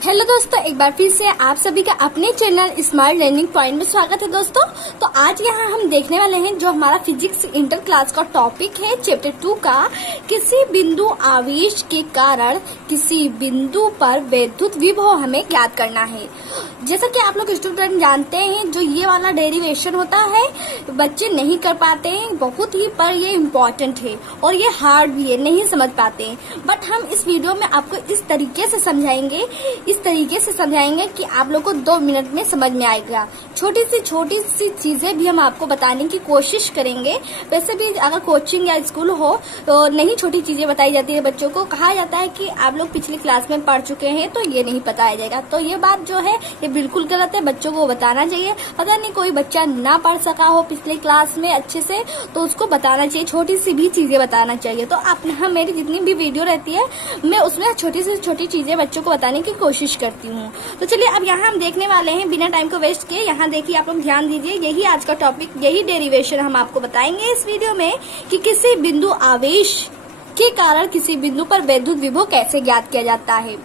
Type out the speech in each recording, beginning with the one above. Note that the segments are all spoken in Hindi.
हेलो दोस्तों, एक बार फिर से आप सभी का अपने चैनल स्मार्ट लर्निंग पॉइंट में स्वागत है। दोस्तों तो आज यहाँ हम देखने वाले हैं जो हमारा फिजिक्स इंटर क्लास का टॉपिक है चैप्टर 2 का, किसी बिंदु आवेश के कारण किसी बिंदु पर वैद्युत विभव हमें ज्ञात करना है। जैसा कि आप लोग स्टूडेंट जानते हैं, जो ये वाला डेरिवेशन होता है बच्चे नहीं कर पाते हैं बहुत ही, पर ये इम्पोर्टेंट है और ये हार्ड भी है, नहीं समझ पाते हैं। बट हम इस वीडियो में आपको इस तरीके से समझाएंगे कि आप लोग को 2 मिनट में समझ में आएगा। छोटी सी चीजें भी हम आपको बताने की कोशिश करेंगे। वैसे भी अगर कोचिंग या स्कूल हो तो नहीं छोटी चीजें बताई जाती है बच्चों को। कहा जाता है कि आप लोग पिछली क्लास में पढ़ चुके हैं तो ये नहीं बताया जाएगा, तो ये बात जो है ये बिल्कुल गलत है। बच्चों को बताना चाहिए। पता नहीं कोई बच्चा ना पढ़ सका हो पिछले क्लास में अच्छे से तो उसको बताना चाहिए, छोटी सी भी चीजें बताना चाहिए। तो आप मेरी जितनी भी वीडियो रहती है मैं उसमें छोटी से छोटी चीजें बच्चों को बताने की कोशिश करती हूँ। तो चलिए अब यहाँ हम देखने वाले हैं बिना टाइम को वेस्ट किए। यहाँ देखिए, आप लोग ध्यान दीजिए, यही आज का टॉपिक, यही डेरिवेशन हम आपको बताएंगे इस वीडियो में कि किसी बिंदु आवेश के कारण किसी बिंदु पर वैद्युत विभव कैसे ज्ञात किया जाता है।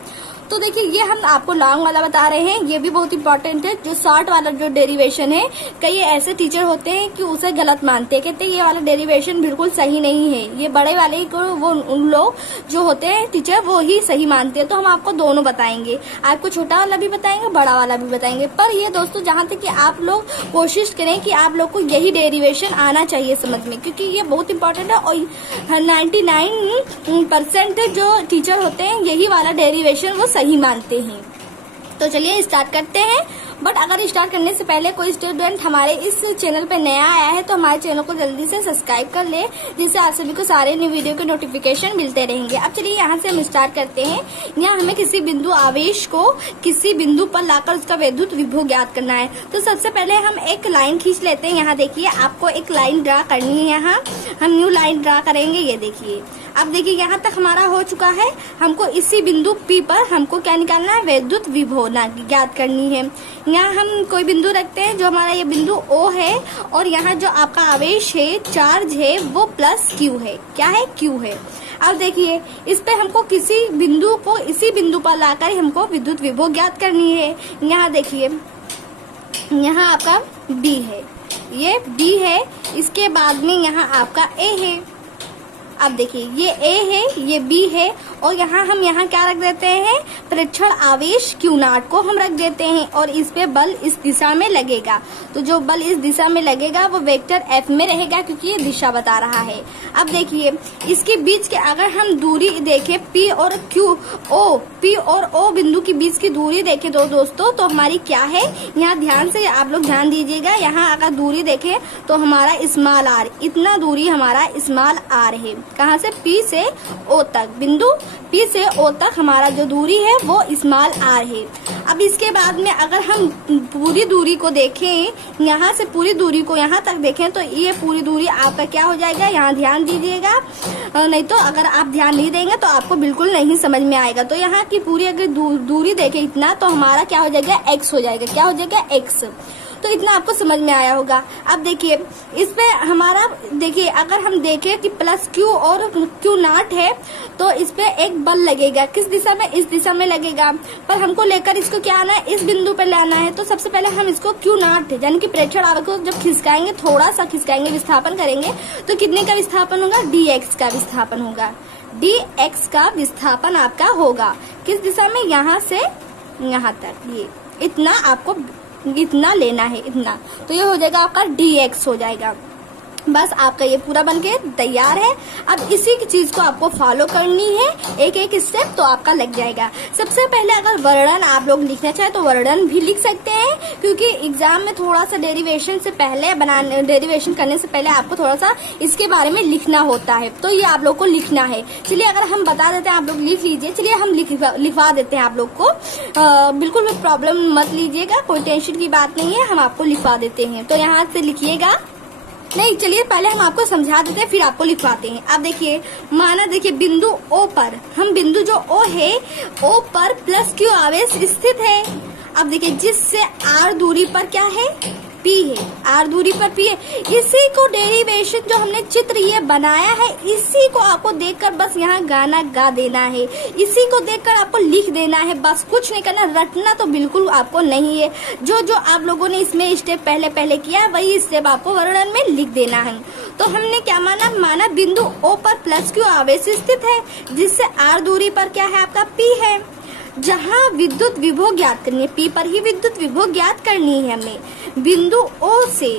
तो देखिए, ये हम आपको लॉन्ग वाला बता रहे हैं, ये भी बहुत इंपॉर्टेंट है। जो शॉर्ट वाला जो डेरिवेशन है, कई ऐसे टीचर होते हैं कि उसे गलत मानते हैं, कहते हैं ये वाला डेरिवेशन बिल्कुल सही नहीं है। ये बड़े वाले को वो उन लोग जो होते हैं टीचर वो ही सही मानते हैं। तो हम आपको दोनों बताएंगे, आपको छोटा वाला भी बताएंगे, बड़ा वाला भी बताएंगे। पर ये दोस्तों जहाँ तक कि आप लोग कोशिश करें कि आप लोग को यही डेरिवेशन आना चाहिए समझ में, क्योंकि ये बहुत इंपॉर्टेंट है। और 99% जो टीचर होते हैं यही वाला डेरिवेशन वो सही मानते हैं। तो चलिए स्टार्ट करते हैं। बट अगर स्टार्ट करने से पहले कोई स्टूडेंट हमारे इस चैनल पे नया आया है तो हमारे चैनल को जल्दी से सब्सक्राइब कर ले, जिससे आप सभी को सारे न्यू वीडियो के नोटिफिकेशन मिलते रहेंगे। अब चलिए यहाँ से हम स्टार्ट करते हैं। यहाँ हमें किसी बिंदु आवेश को किसी बिंदु पर लाकर उसका वैद्युत विभव ज्ञात करना है। तो सबसे पहले हम एक लाइन खींच लेते हैं। यहाँ देखिए, आपको एक लाइन ड्रा करनी है। यहाँ हम न्यू लाइन ड्रा करेंगे। ये देखिए, अब देखिए यहाँ तक हमारा हो चुका है। हमको इसी बिंदु P पर हमको क्या निकालना है, वैद्युत विभव ज्ञात करनी है। यहाँ हम कोई बिंदु रखते हैं, जो हमारा ये बिंदु O है, और यहाँ जो आपका आवेश है, चार्ज है, वो प्लस Q है। क्या है, Q है। अब देखिए, इस पे हमको किसी बिंदु को इसी बिंदु पर लाकर हमको विद्युत विभव ज्ञात करनी है। यहाँ देखिए, यहाँ आपका B है, ये B है, इसके बाद में यहाँ आपका A है। अब देखिए, ये A है, ये B है, और यहाँ हम यहाँ क्या रख देते हैं, प्रेक्षण आवेश Q0 को हम रख देते हैं, और इस पे बल इस दिशा में लगेगा। तो जो बल इस दिशा में लगेगा वो वेक्टर F में रहेगा, क्योंकि ये दिशा बता रहा है। अब देखिए, इसके बीच के अगर हम दूरी देखें P और O बिंदु के बीच की दूरी देखें तो दोस्तों, तो हमारी क्या है, यहाँ ध्यान से आप लोग ध्यान दीजिएगा। यहाँ अगर दूरी देखें तो हमारा स्मॉल r, इतना दूरी हमारा स्मॉल r है। कहाँ से, P से O तक, बिंदु P से O तक हमारा जो दूरी है वो स्मॉल r है। अब इसके बाद में अगर हम पूरी दूरी को देखें, यहाँ से पूरी दूरी को यहाँ तक देखें, तो ये पूरी दूरी आपका क्या हो जाएगा, यहाँ ध्यान दीजिएगा, नहीं तो अगर आप ध्यान नहीं देंगे तो आपको बिल्कुल नहीं समझ में आएगा। तो यहाँ की पूरी अगर दूरी देखें इतना, तो हमारा क्या हो जाएगा, x हो जाएगा। क्या हो जाएगा, x। तो इतना आपको समझ में आया होगा। अब देखिए, इस पे हमारा देखिए, अगर हम देखें कि प्लस Q और Q0 है, तो इस पे एक बल लगेगा। किस दिशा में, इस दिशा में लगेगा। पर हमको लेकर इसको क्या आना है, इस बिंदु पे लाना है। तो सबसे पहले हम इसको Q0 यानी कि प्रेक्षण आवेश को जब खिसकाएंगे, थोड़ा सा खिसकाएंगे, विस्थापन करेंगे, तो कितने का विस्थापन होगा, dx का विस्थापन होगा। dx का विस्थापन आपका होगा किस दिशा में, यहाँ से यहाँ तक, ये इतना आपको इतना लेना है, इतना। तो ये हो जाएगा आपका dx हो जाएगा। बस आपका ये पूरा बनके तैयार है। अब इसी की चीज को आपको फॉलो करनी है, एक एक स्टेप, तो आपका लग जाएगा। सबसे पहले अगर वर्णन आप लोग लिखना चाहे तो वर्णन भी लिख सकते हैं, क्योंकि एग्जाम में थोड़ा सा डेरिवेशन करने से पहले आपको थोड़ा सा इसके बारे में लिखना होता है, तो ये आप लोग को लिखना है। चलिए अगर हम बता देते हैं, आप लोग लिख लीजिए। चलिए हम लिखवा देते हैं आप लोग को। बिल्कुल भी प्रॉब्लम मत लीजिएगा, कोई टेंशन की बात नहीं है, हम आपको लिखवा देते हैं। तो यहाँ से लिखिएगा। नहीं, चलिए पहले हम आपको समझा देते हैं, फिर आपको लिखवाते हैं। अब देखिए, माना देखिए बिंदु O पर, हम बिंदु जो O है, O पर प्लस Q आवेश स्थित है। अब देखिए, जिससे R दूरी पर क्या है, P है, R दूरी पर P है। इसी को डेरिवेशन जो हमने चित्र ये बनाया है, इसी को आपको देखकर बस यहाँ गाना गा देना है, इसी को देखकर आपको लिख देना है, बस कुछ नहीं करना। रटना तो बिल्कुल आपको नहीं है। जो जो आप लोगों ने इसमें स्टेप पहले किया है वही स्टेप आपको वर्णन में लिख देना है। तो हमने क्या माना बिंदु O पर प्लस Q आवेश स्थित है, जिससे R दूरी पर क्या है आपका P है, जहाँ विद्युत विभव ज्ञात करनी है। P पर ही विद्युत विभव ज्ञात करनी है हमें। बिंदु O से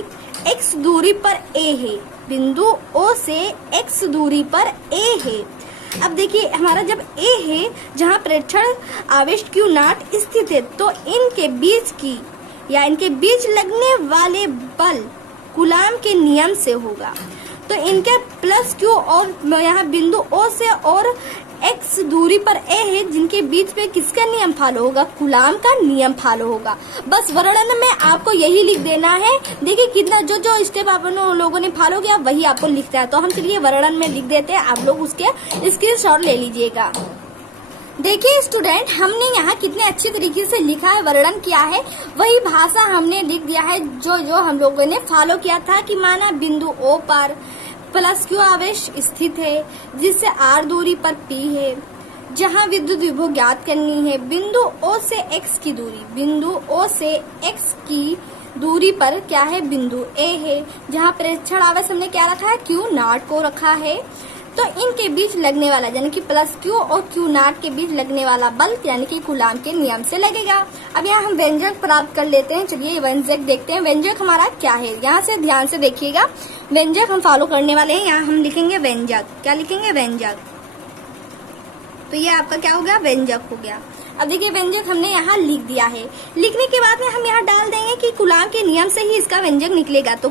x दूरी पर A है, बिंदु O से x दूरी पर A है। अब देखिए हमारा जब A है, जहाँ प्रेक्षण आवेश Q नॉट स्थित है, तो इनके बीच की या इनके बीच लगने वाले बल कूलाम के नियम से होगा। तो इनके प्लस Q और यहाँ बिंदु O से और x दूरी पर A है, जिनके बीच में किसका नियम फॉलो होगा, कूलाम का नियम फॉलो होगा। बस वर्णन में आपको यही लिख देना है। देखिए कितना जो जो स्टेप आप लोगों ने फॉलो किया वही आपको लिखना है। तो हम चलिए वर्णन में लिख देते हैं, आप लोग उसके स्क्रीनशॉट ले लीजिएगा। देखिए स्टूडेंट, हमने यहाँ कितने अच्छे तरीके से लिखा है, वर्णन किया है, वही भाषा हमने लिख दिया है जो जो हम लोगों ने फॉलो किया था कि माना बिंदु O पर प्लस Q आवेश स्थित है, जिससे R दूरी पर P है, जहाँ विद्युत विभव ज्ञात करनी है। बिंदु O से x की दूरी, बिंदु O से x की दूरी पर क्या है, बिंदु A है, जहाँ प्रेक्षण आवेश हमने क्या रखा है, Q नॉट को रखा है। तो इनके बीच लगने वाला यानी कि प्लस Q और Q नॉट के बीच लगने वाला बल यानी कि कूलाम के नियम से लगेगा। अब यहाँ हम व्यंजक प्राप्त कर लेते हैं। चलिए व्यंजक देखते हैं। व्यंजक हमारा क्या है, यहाँ से ध्यान से देखिएगा। व्यंजक हम फॉलो करने वाले हैं। यहाँ हम लिखेंगे व्यंजक। क्या लिखेंगे, व्यंजक। तो ये आपका क्या हो गया, व्यंजक हो गया। अब देखिए व्यंजक हमने यहाँ लिख दिया है। लिखने के बाद में हम यहाँ डाल देंगे कि कूलाम के नियम से ही इसका व्यंजक निकलेगा। तो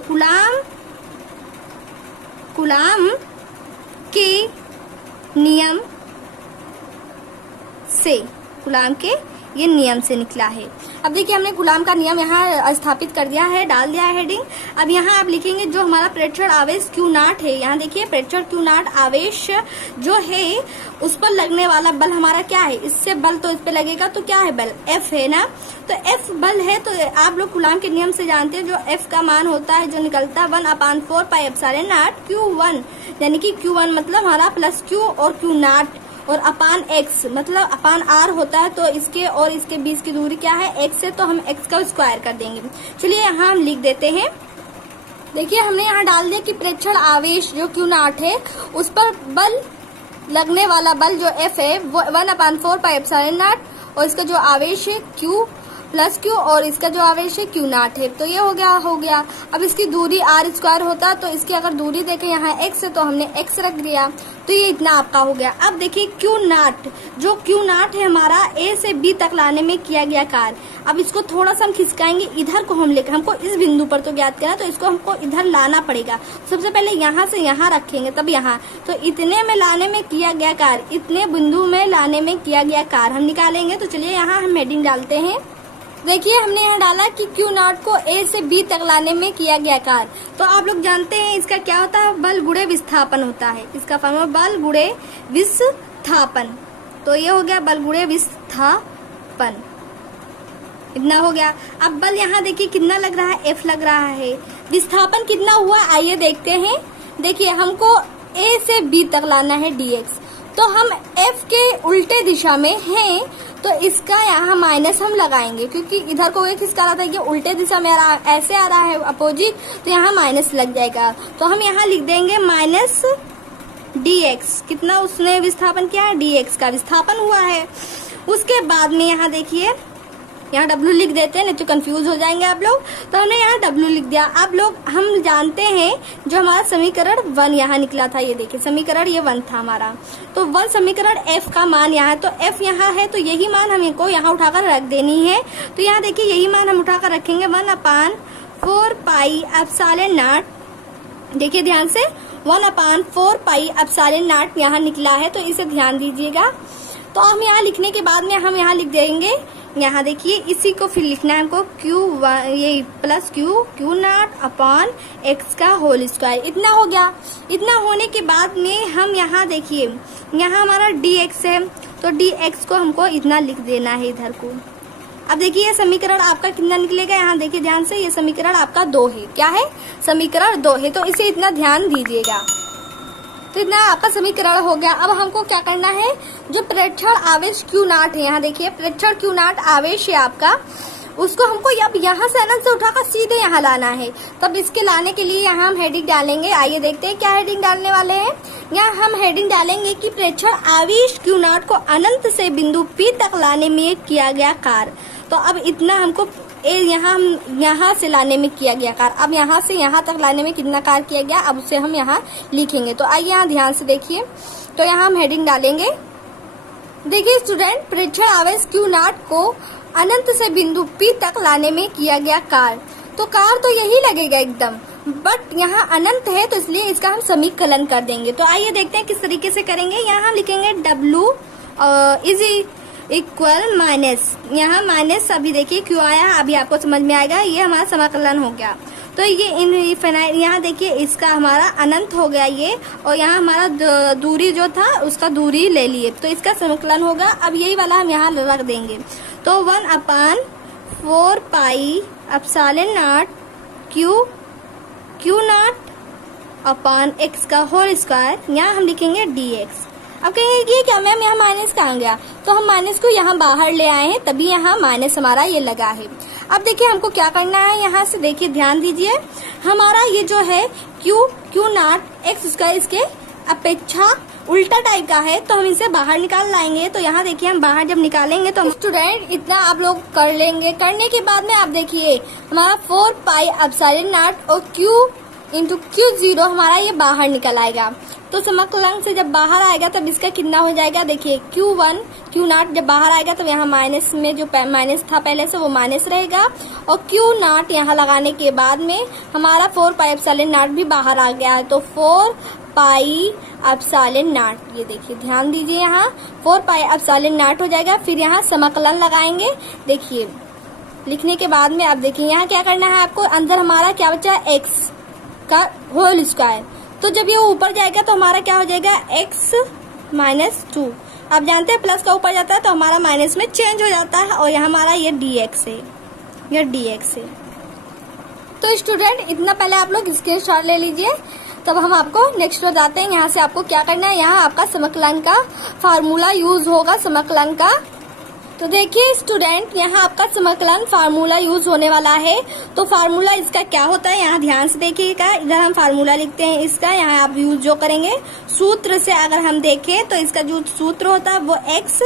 कूलाम के नियम से, कूलाम के ये नियम से निकला है। अब देखिए हमने कूलाम का नियम यहाँ स्थापित कर दिया है, डाल दिया है हेडिंग। अब यहाँ आप लिखेंगे जो हमारा प्रेक्षण आवेश Q नॉट है, यहाँ देखिए प्रेक्षण Q नॉट आवेश जो है उस पर लगने वाला बल हमारा क्या है, इससे बल तो इस पे लगेगा तो क्या है, बल F है ना। तो F बल है, तो आप लोग कूलाम के नियम से जानते हैं जो F का मान होता है जो निकलता है 1/4 पाई एप्सिलॉन नॉट Q1, यानी कि Q1 मतलब हमारा प्लस Q और Q नॉट और अपान x मतलब अपान R होता है। तो इसके और इसके बीच की दूरी क्या है, x है, तो हम x का स्क्वायर कर देंगे। चलिए यहाँ हम लिख देते हैं। देखिए हमने यहाँ डाल दिया कि प्रेक्षण आवेश जो Q नॉट है उस पर बल लगने वाला बल जो F है वो 1/4 पाई एप्सिलॉन नॉट और इसका जो आवेश है Q प्लस Q और इसका जो आवेश है Q नॉट है। तो ये हो गया। अब इसकी दूरी R स्क्वायर होता तो इसकी अगर दूरी देखें यहाँ x है तो हमने x रख दिया, तो ये इतना आपका हो गया। अब देखिए Q नॉट, जो Q नॉट है हमारा A से B तक लाने में किया गया कार्य। अब इसको थोड़ा सा हम खिसकाएंगे, इधर को हम लेकर, हमको इस बिंदु पर तो ज्ञात करना, तो इसको हमको इधर लाना पड़ेगा। सबसे पहले यहाँ से यहाँ रखेंगे तब यहाँ, तो इतने में लाने में किया गया कार्य, इतने बिंदु में लाने में किया गया कार्य हम निकालेंगे। तो चलिए यहाँ हम हेडिंग डालते हैं। देखिए हमने यहाँ डाला कि Q नॉट को A से B तक लाने में किया गया कार्य। तो आप लोग जानते हैं इसका क्या होता है, बल गुणे विस्थापन होता है। इसका फॉर्मूला बल गुणे विस्थापन। तो ये हो गया बल गुणे विस्थापन, इतना हो गया। अब बल यहाँ देखिए कितना लग रहा है, F लग रहा है। विस्थापन कितना हुआ आइए देखते हैं। देखिए हमको A से B तक लाना है dx, तो हम F के उल्टे दिशा में हैं तो इसका यहाँ माइनस हम लगाएंगे, क्योंकि इधर को एक किसका रहा था, ये उल्टे दिशा में ऐसे आ रहा है अपोजिट, तो यहाँ माइनस लग जाएगा। तो हम यहाँ लिख देंगे माइनस dx। कितना उसने विस्थापन किया है, dx का विस्थापन हुआ है। उसके बाद में यहाँ देखिए यहाँ W लिख देते हैं, नहीं तो कंफ्यूज हो जाएंगे आप लोग। तो हमने यहाँ W लिख दिया। आप लोग हम जानते हैं जो हमारा समीकरण 1 यहाँ निकला था, ये देखिए समीकरण ये 1 था हमारा। तो 1 समीकरण F का मान यहाँ है, तो F यहाँ है तो यही मान हमको यहाँ उठाकर रख देनी है। तो यहाँ देखिए यही मान हम उठाकर रखेंगे 1/4 पाई एप्सिलॉन नॉट। देखिए ध्यान से 1/4 पाई एप्सिलॉन नॉट यहाँ निकला है, तो इसे ध्यान दीजिएगा। तो हम यहाँ लिखने के बाद में हम यहाँ लिख देंगे, यहाँ देखिए इसी को फिर लिखना है हमको Q1 ये plus Q not upon x का होल स्क्वायर। इतना हो गया। इतना होने के बाद में हम यहाँ देखिए यहाँ हमारा dx है, तो dx को हमको इतना लिख देना है इधर को। अब देखिए ये समीकरण आपका कितना निकलेगा, यहाँ देखिए ध्यान से, ये समीकरण आपका 2 है। क्या है? समीकरण 2 है, तो इसे इतना ध्यान दीजिएगा। तो इतना आपका समीकरण हो गया। अब हमको क्या करना है, जो प्रेक्षण आवेश Q0 है, यहाँ देखिए प्रेक्षण Q0 आवेश है आपका, उसको हमको अब यहाँ से अनंत से उठाकर सीधे यहाँ लाना है। तब इसके लाने के लिए यहाँ हम हेडिंग डालेंगे। आइए देखते हैं क्या हेडिंग डालने वाले हैं। यहाँ हम हेडिंग डालेंगे कि प्रेक्षण आवेश Q0 को अनंत से बिंदु P तक लाने में किया गया कार्य। तो अब इतना हमको यहाँ से लाने में किया गया कार्य, अब यहाँ से यहाँ तक लाने में कितना कार्य किया गया, अब उसे हम यहाँ लिखेंगे। तो आइए यहाँ ध्यान से देखिए, तो यहाँ हम हेडिंग डालेंगे। देखिए स्टूडेंट, प्रेक्षण आवेश Q0 को अनंत से बिंदु P तक लाने में किया गया कार्य, तो कार्य तो यही लगेगा एकदम, बट यहाँ अनंत है तो इसलिए इसका हम समीकरण कर देंगे। तो आइए देखते हैं किस तरीके से करेंगे। यहाँ हम लिखेंगे W इज इक्वल माइनस, यहाँ माइनस अभी देखिए क्यों आया, अभी आपको समझ में आएगा। ये हमारा समाकलन हो गया। तो ये यहाँ देखिए इसका हमारा अनंत हो गया ये, और यहाँ हमारा दूरी जो था उसका दूरी ले लिए, तो इसका समाकलन होगा। अब यही वाला हम यहाँ रख देंगे। तो 1/4 pi epsilon not Q0 upon x का होल स्क्वायर, यहाँ हम लिखेंगे dx। अब कहेंगे ये क्या मैम, यहाँ माइनस कहाँ गया, तो हम माइनस को यहाँ बाहर ले आए हैं, तभी यहाँ माइनस हमारा ये लगा है। अब देखिए हमको क्या करना है, यहाँ से देखिए ध्यान दीजिए, हमारा ये जो है Q0 x स्क्वायर इसके अपेक्षा उल्टा टाइप का है, तो हम इसे बाहर निकाल लाएंगे। तो यहाँ देखिए हम बाहर जब निकालेंगे तो स्टूडेंट इतना आप लोग कर लेंगे। करने के बाद में आप देखिए हमारा 4 पाई एप्सिलॉन नॉट और Q इंटू Q0 हमारा ये बाहर निकल आएगा। तो समाकलन से जब बाहर आएगा तब इसका कितना हो जाएगा, देखिए Q0 जब बाहर आएगा तो यहाँ माइनस में जो माइनस था पहले से वो माइनस रहेगा, और Q0 यहाँ लगाने के बाद में हमारा 4 पाई एप्सिलॉन नॉट भी बाहर आ गया है। तो 4 पाई एप्सिलॉन नॉट, ये देखिए ध्यान दीजिए, यहाँ 4 पाई एप्सिलॉन नॉट हो जाएगा। फिर यहाँ समाकलन लगाएंगे। देखिए लिखने के बाद में आप देखिए यहाँ क्या करना है आपको, अंदर हमारा क्या बचा, x का होल स्क्वायर। तो जब ये ऊपर जाएगा तो हमारा क्या हो जाएगा, x -2। आप जानते हैं प्लस का ऊपर जाता है तो हमारा माइनस में चेंज हो जाता है, और यहाँ हमारा ये dx है, ये dx है। तो स्टूडेंट इतना पहले आप लोग स्क्रीनशॉट ले लीजिए, तब हम आपको नेक्स्ट बताते हैं। यहाँ से आपको क्या करना है, यहाँ आपका समाकलन का फार्मूला यूज होगा, समाकलन का। तो देखिए स्टूडेंट यहाँ आपका समाकलन फार्मूला यूज होने वाला है। तो फार्मूला इसका क्या होता है, यहाँ ध्यान से देखिएगा, इधर हम फार्मूला लिखते हैं इसका, यहाँ आप यूज जो करेंगे सूत्र से अगर हम देखें तो इसका जो सूत्र होता है वो x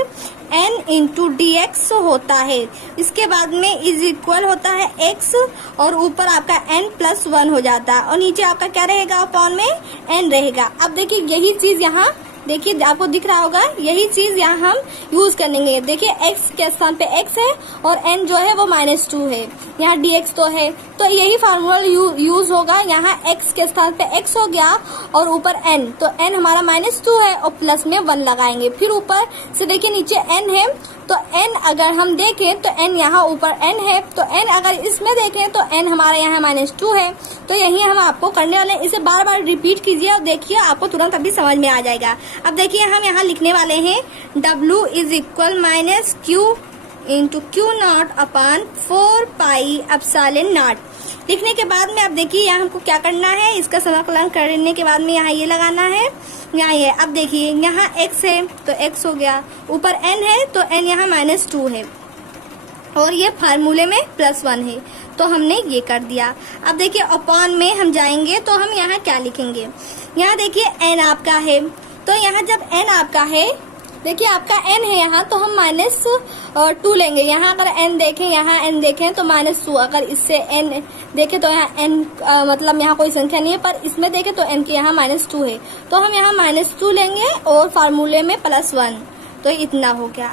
n इंटू dx होता है। इसके बाद में इज इक्वल होता है x, और ऊपर आपका n+1 हो जाता है, और नीचे आपका क्या रहेगा, अपॉन में n रहेगा। अब देखिए यही चीज यहाँ देखिए आपको दिख रहा होगा, यही चीज यहाँ हम यूज करेंगे। देखिए x के स्थान पे x है और n जो है वो -2 है, यहाँ dx तो है, तो यही फार्मूला यूज होगा। यहाँ x के स्थान पे x हो गया और ऊपर n, तो n हमारा -2 है और प्लस में 1 लगाएंगे। फिर ऊपर से देखिए नीचे n है, तो n अगर हम देखें तो n यहाँ ऊपर n है, तो n अगर इसमें देखें तो n हमारा यहाँ -2 है। तो यही हम आपको करने वाले हैं, इसे बार बार रिपीट कीजिए और देखिए आपको तुरंत अभी समझ में आ जाएगा। अब देखिए हम यहाँ लिखने वाले हैं W is equal -Q into Q0 upon 4 pi epsilon not. लिखने के बाद में अब देखिए यहाँ हमको क्या करना है, इसका समाकलन करने के बाद में यहाँ ये लगाना है, यहाँ ये। अब देखिए यहाँ x है तो x हो गया, ऊपर n है तो n यहाँ -2 है, और ये फार्मूले में +1 है, तो हमने ये कर दिया। अब देखिए अपॉन में हम जाएंगे तो हम यहाँ क्या लिखेंगे, यहाँ देखिए n आपका है, तो यहाँ जब n आपका है, देखिए आपका n है यहाँ, तो हम -2 लेंगे। यहाँ अगर n देखें, यहाँ n देखें तो -2, अगर इससे n देखें तो यहाँ n मतलब यहाँ कोई संख्या नहीं है, पर इसमें देखें तो n के यहाँ -2 है, तो हम यहाँ -2 लेंगे और फार्मूले में +1, तो इतना हो गया।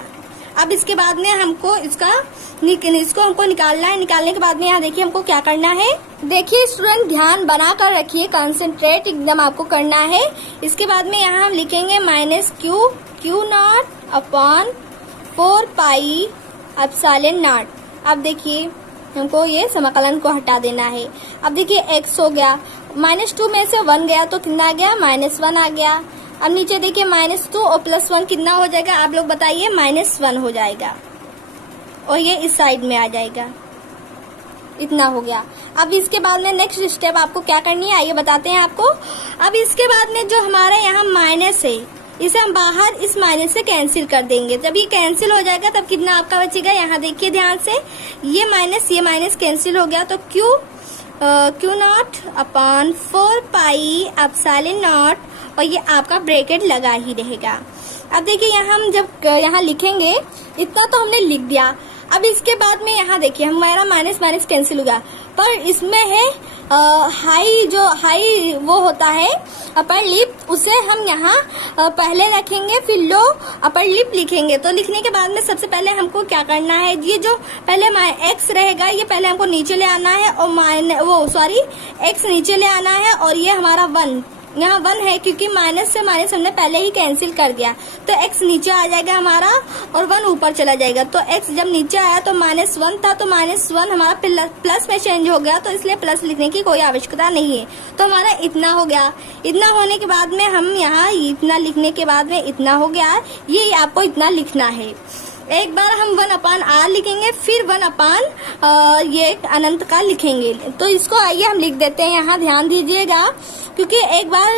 अब इसके बाद में हमको इसको हमको निकालना है। निकालने के बाद में यहाँ देखिए हमको क्या करना है, देखिए स्टूडेंट ध्यान बना कर रखिए, कंसंट्रेट एकदम आपको करना है। इसके बाद में यहाँ हम लिखेंगे -Q0 upon 4 pi epsilon not. अब देखिए हमको ये समाकलन को हटा देना है। अब देखिए x हो गया, -2 में से 1 गया तो कितना आ गया, -1 आ गया। अब नीचे देखिए -2 और +1 कितना हो जाएगा, आप लोग बताइए, -1 हो जाएगा। और ये इस साइड में आ जाएगा। इतना हो गया। अब इसके बाद में नेक्स्ट स्टेप आपको क्या करनी है आइए बताते हैं आपको। अब इसके बाद में जो हमारे यहाँ माइनस है इसे हम बाहर इस माइनस से कैंसिल कर देंगे। जब ये कैंसिल हो जाएगा तब कितना आपका बचेगा, यहाँ देखिए ध्यान से, ये माइनस कैंसिल हो गया तो Q not upon 4 pi epsilon not, और ये आपका ब्रैकेट लगा ही रहेगा। अब देखिए यहाँ हम जब यहाँ लिखेंगे इतना तो हमने लिख दिया। अब इसके बाद में यहाँ देखिए हमारा माइनस कैंसिल होगा, पर इसमें है हाई वो होता है अपर लिप, उसे हम यहाँ पहले रखेंगे, फिर लो अपर लिप लिखेंगे। तो लिखने के बाद में सबसे पहले हमको क्या करना है, ये जो पहले एक्स रहेगा ये पहले हमको नीचे ले आना है, और एक्स नीचे ले आना है, और ये हमारा 1 यहाँ 1 है क्योंकि माइनस से माइनस हमने पहले ही कैंसिल कर दिया, तो x नीचे आ जाएगा हमारा और 1 ऊपर चला जाएगा। तो x जब नीचे आया तो -1 था, तो -1 हमारा प्लस में चेंज हो गया, तो इसलिए प्लस लिखने की कोई आवश्यकता नहीं है। तो हमारा इतना हो गया। इतना होने के बाद में हम यहाँ इतना लिखने के बाद में इतना हो गया, ये आपको इतना लिखना है। एक बार हम 1/r लिखेंगे, फिर 1/, ये अनंत का लिखेंगे। तो इसको आइए हम लिख देते हैं, यहाँ ध्यान दीजिएगा, क्योंकि एक बार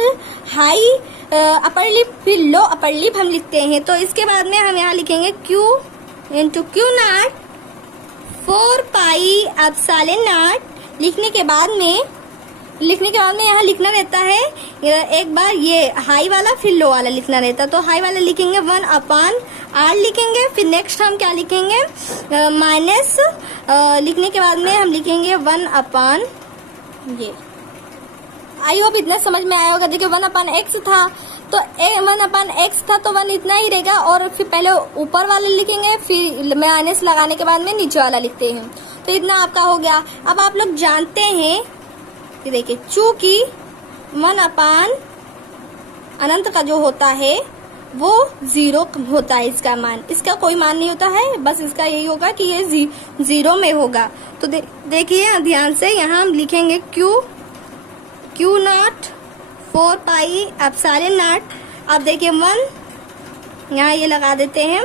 हाई अपर लिप फिर लो अपर लिप हम लिखते हैं। तो इसके बाद में हम यहाँ लिखेंगे q into Q not 4 pi epsilon not. लिखने के बाद में यहाँ लिखना रहता है, एक बार ये हाई वाला फिर लो वाला लिखना रहता है। तो हाई वाला लिखेंगे 1/r लिखेंगे, फिर नेक्स्ट हम क्या लिखेंगे, माइनस लिखने के बाद में हम लिखेंगे 1/, ये आई होप इतना समझ में आया होगा। देखिए 1/x था, तो 1/x था तो 1 इतना ही रहेगा, और फिर पहले ऊपर वाले लिखेंगे, फिर माइनस लगाने के बाद में नीचे वाला लिखते हैं। तो इतना आपका हो गया। अब आप लोग जानते हैं कि देखिए चूंकि 1/, अनंत का जो होता है वो 0 होता है, इसका कोई मान नहीं होता है, बस इसका यही होगा कि ये 0 में होगा। तो देखिए ध्यान से यहाँ हम लिखेंगे Q not 4 pi epsilon not. अब देखिए 1 यहाँ ये लगा देते हैं,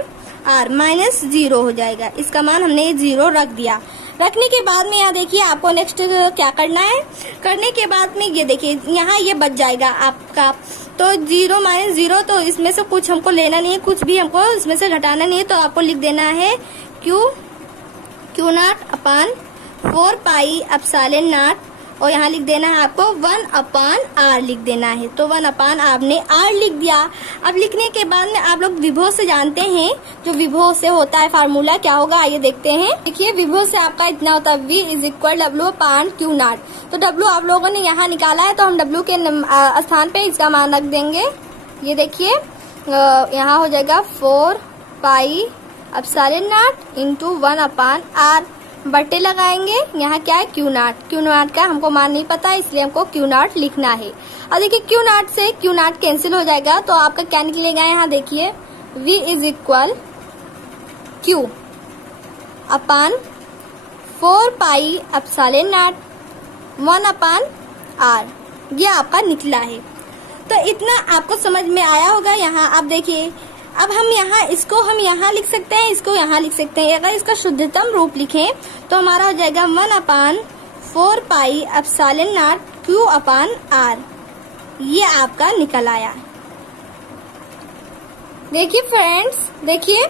r -0 हो जाएगा, इसका मान हमने 0 रख दिया। रखने के बाद में यहाँ देखिए आपको नेक्स्ट क्या करना है, करने के बाद में ये देखिए यहाँ ये बच जाएगा आपका। तो 0 -0, तो इसमें से कुछ हमको लेना नहीं है, कुछ भी हमको इसमें से घटाना नहीं है। तो आपको लिख देना है Q not upon 4 pi epsilon not, और यहाँ लिख देना है आपको 1/r लिख देना है। तो 1/r आपने r लिख दिया। अब लिखने के बाद में आप लोग विभव से जानते हैं, जो विभव से होता है फार्मूला क्या होगा आइए देखते हैं। देखिए विभव से आपका इतना होता है v = W/Q0। तो W आप लोगों ने यहाँ निकाला है, तो हम W के स्थान पे इसका मान रख देंगे। ये देखिए यहाँ हो जाएगा 4 pi epsilon not into 1/r, बटे लगाएंगे, यहाँ क्या है Q0 का हमको मान नहीं पता, इसलिए हमको Q0 लिखना है। और देखिए Q0 से Q0 कैंसिल हो जाएगा, तो आपका क्या निकलेगा, यहाँ देखिए v = Q upon 4 pi epsilon not 1/r, ये आपका निकला है। तो इतना आपको समझ में आया होगा। यहाँ आप देखिए, अब हम इसको यहाँ लिख सकते हैं, इसको यहाँ लिख सकते हैं। अगर इसका शुद्धतम रूप लिखें तो हमारा हो जाएगा 1/4 पाई एप्सिलॉन नॉट Q/r, ये आपका निकल आया। देखिए फ्रेंड्स, देखिए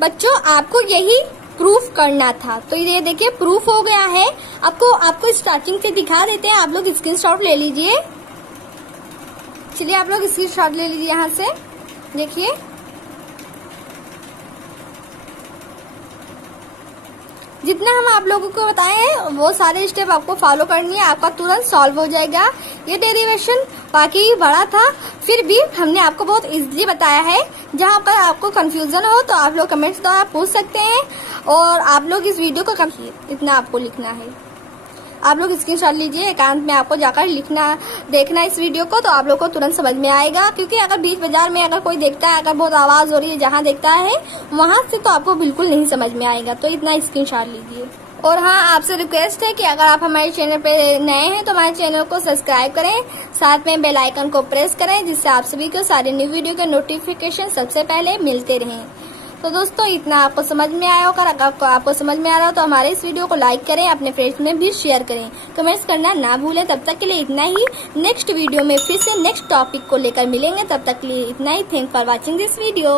बच्चों, आपको यही प्रूफ करना था। तो ये देखिए प्रूफ हो गया है। आपको स्टार्टिंग से दिखा देते हैं, आप लोग स्क्रीनशॉट ले लीजिए। चलिए आप लोग स्क्रीनशॉट ले लीजिए यहाँ से। देखिए जितना हम आप लोगों को बताए हैं वो सारे स्टेप आपको फॉलो करनी है, आपका तुरंत सॉल्व हो जाएगा। ये डेरिवेशन बाकी बड़ा था, फिर भी हमने आपको बहुत इजीली बताया है। जहाँ पर आपको कंफ्यूजन हो तो आप लोग कमेंट्स द्वारा पूछ सकते हैं, और आप लोग इस वीडियो को इतना आपको लिखना है। आप लोग स्क्रीनशॉट लीजिए, एकांत में आपको जाकर देखना इस वीडियो को, तो आप लोग को तुरंत समझ में आएगा। क्योंकि अगर बीच बाजार में अगर कोई देखता है, अगर बहुत आवाज हो रही है जहाँ देखता है वहां से, तो आपको बिल्कुल नहीं समझ में आएगा। तो इतना स्क्रीनशॉट लीजिए। और हाँ, आपसे रिक्वेस्ट है कि अगर आप हमारे चैनल पे नए हैं तो हमारे चैनल को सब्सक्राइब करें, साथ में बेल आइकन को प्रेस करें, जिससे आप सभी को सारे न्यू वीडियो के नोटिफिकेशन सबसे पहले मिलते रहें। तो दोस्तों इतना आपको समझ में आया होगा। अगर आपको समझ में आ रहा हो तो हमारे इस वीडियो को लाइक करें, अपने फ्रेंड्स में भी शेयर करें, कमेंट्स करना ना भूलें। तब तक के लिए इतना ही। नेक्स्ट वीडियो में फिर से नेक्स्ट टॉपिक को लेकर मिलेंगे। तब तक के लिए इतना ही। Thank for watching this video.